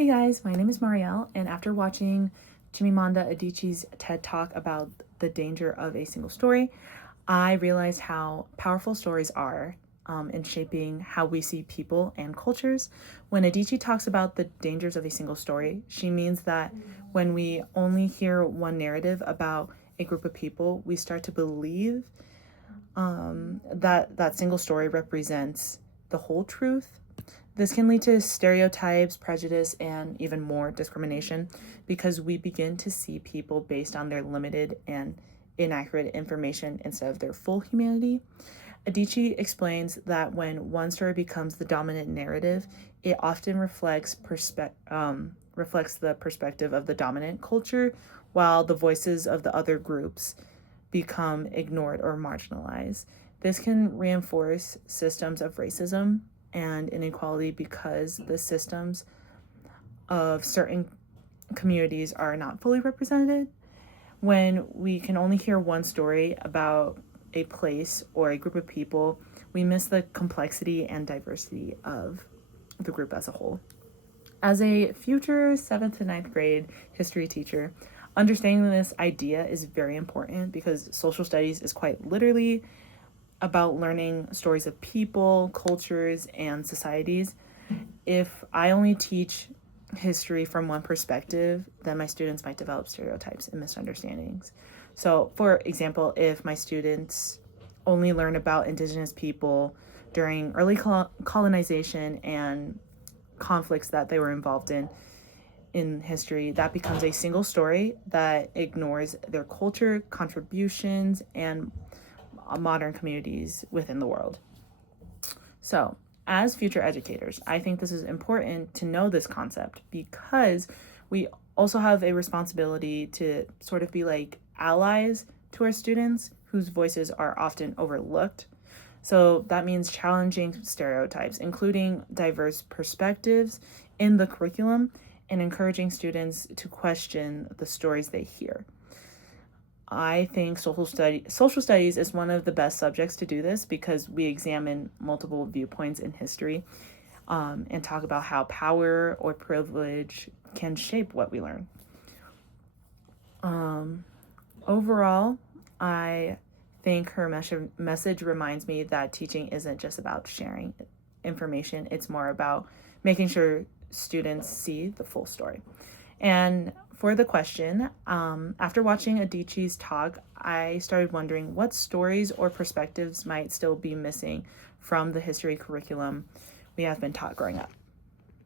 Hey guys, my name is Marielle, and after watching Chimamanda Adichie's TED Talk about the danger of a single story, I realized how powerful stories are in shaping how we see people and cultures. When Adichie talks about the dangers of a single story, she means that when we only hear one narrative about a group of people, we start to believe that single story represents the whole truth. This can lead to stereotypes, prejudice, and even more discrimination because we begin to see people based on their limited and inaccurate information instead of their full humanity. Adichie explains that when one story becomes the dominant narrative, it often reflects the perspective of the dominant culture, while the voices of the other groups become ignored or marginalized. This can reinforce systems of racism and inequality because the systems of certain communities are not fully represented. When we can only hear one story about a place or a group of people, we miss the complexity and diversity of the group as a whole. As a future 7th to ninth grade history teacher, understanding this idea is very important because social studies is quite literally about learning stories of people, cultures, and societies. If I only teach history from one perspective, then my students might develop stereotypes and misunderstandings. So, for example, if my students only learn about indigenous people during early colonization and conflicts that they were involved in history, that becomes a single story that ignores their culture, contributions, and modern communities within the world. So, as future educators, I think this is important to know this concept because we also have a responsibility to sort of be like allies to our students whose voices are often overlooked. So that means challenging stereotypes, including diverse perspectives in the curriculum, and encouraging students to question the stories they hear. I think social studies is one of the best subjects to do this because we examine multiple viewpoints in history and talk about how power or privilege can shape what we learn. Overall, I think her message reminds me that teaching isn't just about sharing information, it's more about making sure students see the full story. And for the question, after watching Adichie's talk, I started wondering what stories or perspectives might still be missing from the history curriculum we have been taught growing up.